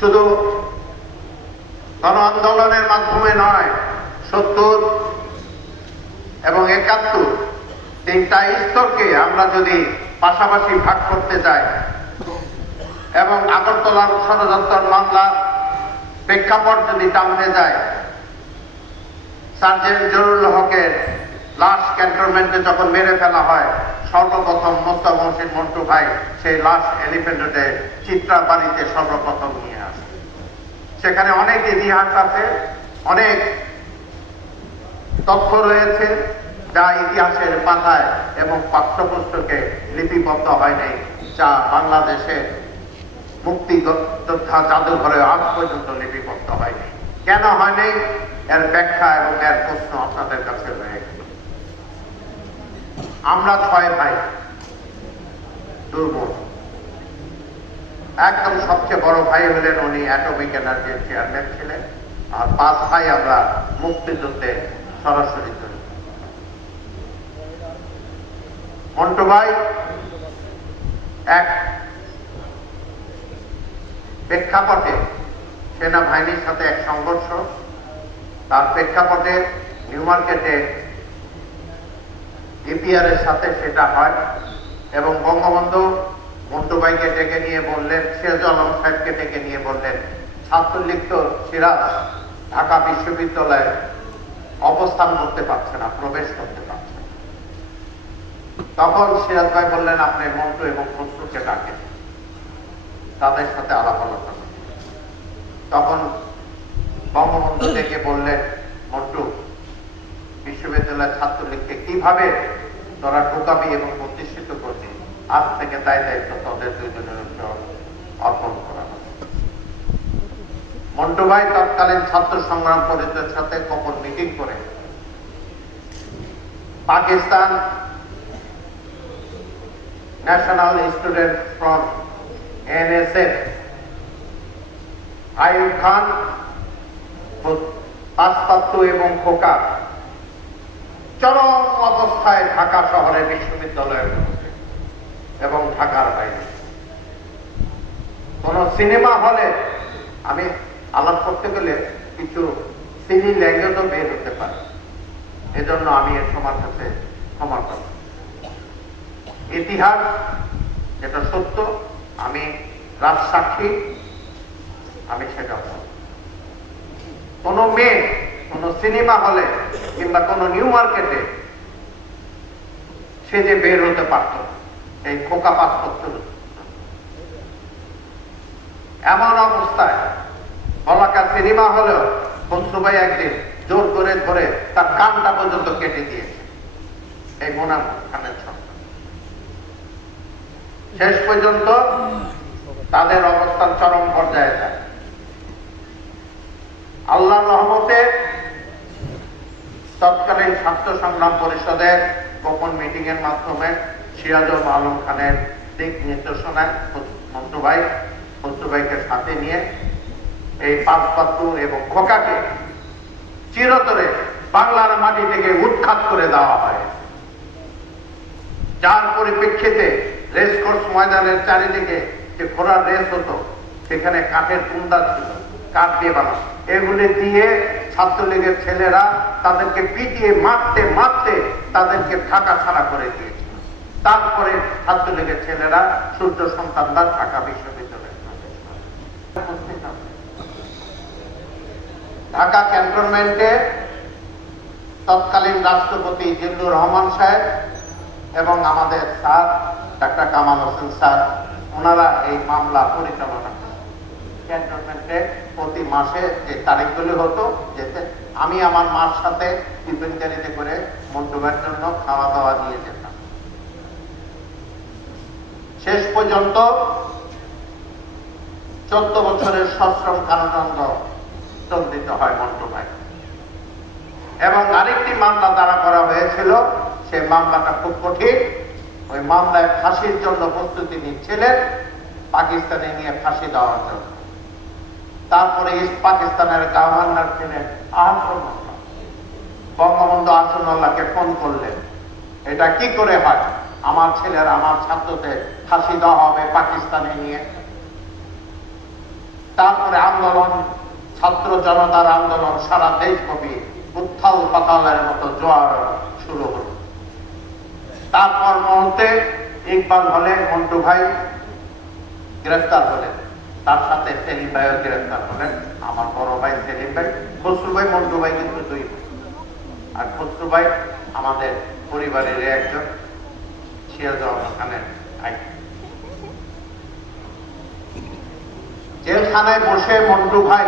শুধু গণ আন্দোলনের মাধ্যমে নয়, 70 এবং 71 তিনটা স্তরকে আমরা যদি পাশাপাশি ভাগ করতে চাই এবং আগরতলার ষড়যন্ত্র মামলার প্রেক্ষাপট যদি টানতে যায়, সার্জেন্ট জহুরুল হকের লাশ ক্যান্টনমেন্টে যখন মেরে ফেলা হয়, সর্বপ্রথম মোস্তফা মহসিন মন্টু ভাই সেই লাশ এলিফ্যান্ট রোডে চিত্রাবাড়িতে সর্বপ্রথম নিয়ে আসে। সেখানে অনেক ইতিহাস আছে, অনেক তথ্য রয়েছে যা ইতিহাসের পাতায় এবং পাঠ্যপুস্তকে লিপিবদ্ধ হয় নাই, যা বাংলাদেশের মুক্তিযোদ্ধা জাদুঘরে আজ পর্যন্ত লিপিবদ্ধ হয়নি। কেন হয়নি এর ব্যাখ্যা এবং এর প্রশ্ন আপনাদের কাছে রয়ে গেল। আমরা 6 ভাই, দুর্বল। একদম সবচেয়ে বড় ভাই হলেন উনি অ্যাটমিক এনার্জির চেয়ারম্যান ছিলেন, আর 5 ভাই আমরা মুক্তিযুদ্ধে সরাসরি জড়িত। মন্টু ভাই এক প্রেক্ষাপটে সেনাবাহিনীর সাথে এক সংঘর্ষ, তার প্রেক্ষাপটে নিউ মার্কেটে ইপিআর এর সাথে সেটা হয় এবং বঙ্গবন্ধু মন্টু ভাইকে ডেকে নিয়ে বললেন, সিরাজুল আলম সাহেবকে ডেকে নিয়ে বললেন, ছাত্রলীগ তো সিরাজ ঢাকা বিশ্ববিদ্যালয়ে অবস্থান করতে পারছে না, প্রবেশ করতে পারছে না। তখন সিরাজ ভাই বললেন, আপনি মন্টু এবং খসরুকে ডাকেন, তাদের সাথে আলাপ আলোচনা। তখন বঙ্গবন্ধু ডেকে বললেন, মন্টু, বিশ্ববিদ্যালয়ের ছাত্রলীগকে কিভাবে তোরা ঢোকাবি এবং প্রতিষ্ঠিত করবি, আজ থেকে দায়িত্ব তাদের দুইজনের উপর অর্পণ করা হবে। মন্টু ভাই তৎকালীন ছাত্র সংগ্রাম পরিষদের সাথে গোপন মিটিং করে Pakistan national student front NSF Ayub Khan, পাসপাত্তু এবং খোকা চরম অবস্থায় ঢাকা শহরে বিশ্ববিদ্যালয়ের মধ্যে এবং ঢাকার বাইরে কোন সিনেমা হলে আমি আলাপ করতে গেলে কিছু সিনি ল্যাঙ্গুয়েজও বের হতে পারে, এজন্য আমি এর সবার কাছে ক্ষমা করি। ইতিহাস যেটা সত্য, আমি রাজসাক্ষী, আমি সেটা কোন মেয়ে কোন সিনেমা হলে কিংবা কোন নিউ মার্কেটে সে যে বের হতে পারত এই খোকা পাসপোর্ট। এমন অবস্থায় বলাকা সিনেমা হলেও খসরু ভাই একদিন জোর করে ধরে তার কানটা পর্যন্ত কেটে দিয়েছে এই মোনাম খানের সঙ্গে। শেষ পর্যন্ত তাদের অবস্থান চরম পর্যায়ে যায়। আল্লাহর রহমতে তৎকালীন ছাত্র সংগ্রাম পরিষদের গোপন মিটিং এর মাধ্যমে সিরাজুল আলম খানের দিক নির্দেশনায় মন্টু ভাইকে সাথে নিয়ে এই পাসপাত্তু এবং খোকাকে চিরতরে বাংলার মাটি থেকে উৎখাত করে দেওয়া হয়, যার পরিপ্রেক্ষিতে রেসকোর্স ময়দানের চারিদিকে যে ঘোড়ার রেস হতো, সেখানে কাঠের কুন্দা ছিল, কাঠ দিয়ে বানানো, এগুলি দিয়ে ছাত্রলীগের ছেলেরা তাদেরকে পিটিয়ে মারতে মারতে তাদেরকে ঢাকা ছাড়া করে দিয়েছে। তারপরে ছাত্রলীগের ছেলেরা সূর্য সন্তানরা ঢাকা বিশ্ববিদ্যালয়ে ঢাকা ক্যান্টনমেন্টে তৎকালীন রাষ্ট্রপতি জিল্লুর রহমান সাহেব এবং আমাদের sir doctor Kamal Hossain sir, ওনারা এই মামলা পরিচালনা করেন। ক্যান্টনমেন্টে প্রতি মাসে যে তারিখগুলি হতো যেতে আমি আমার মার সাথে টিফিন গাড়িতে করে মন্টুবের জন্য খাওয়া দাওয়া নিয়ে যেতাম। শেষ পর্যন্ত 14 বছরের সশ্রম কারাদণ্ড দণ্ডিত হয় মন্টু ভাই এবং আরেকটি মামলা দাঁড়া করা হয়েছিল। সেই মামলাটা খুব কঠিন। ওই মামলায় ফাঁসির জন্য প্রস্তুতি নিচ্ছিলেন, পাকিস্তানে নিয়ে ফাঁসি দেওয়ার জন্য। তারপরে ইস্ট পাকিস্তানের গভর্নর ছিলেন আহসানুল্লাহ। বঙ্গবন্ধু আহসানুল্লাহকে ফোন করলেন, এটা কি করে হয়, আমার ছেলের আমার ছাত্রদের ফাঁসি দেওয়া হবে পাকিস্তানে নিয়ে। তারপরে তারপরে আন্দোলন, ছাত্র জনতার আন্দোলন সারা দেশব্যাপী উত্থাল পাতালের মতো জোয়ার শুরু হলো। তারপর মুহূর্তে ইকবাল হলে, মন্টু ভাই গ্রেফতার হলেন, তার সাথে সেলিম ভাইও গ্রেফতার হলেন। আমার বড় ভাই সেলিম ভাই, খসরু ভাই, মন্টু ভাই কিন্তু দুই, আর খসরু ভাই আমাদের পরিবারের একজন, সিরাজুল খানের ভাই। জেলখানায় বসে মন্টু ভাই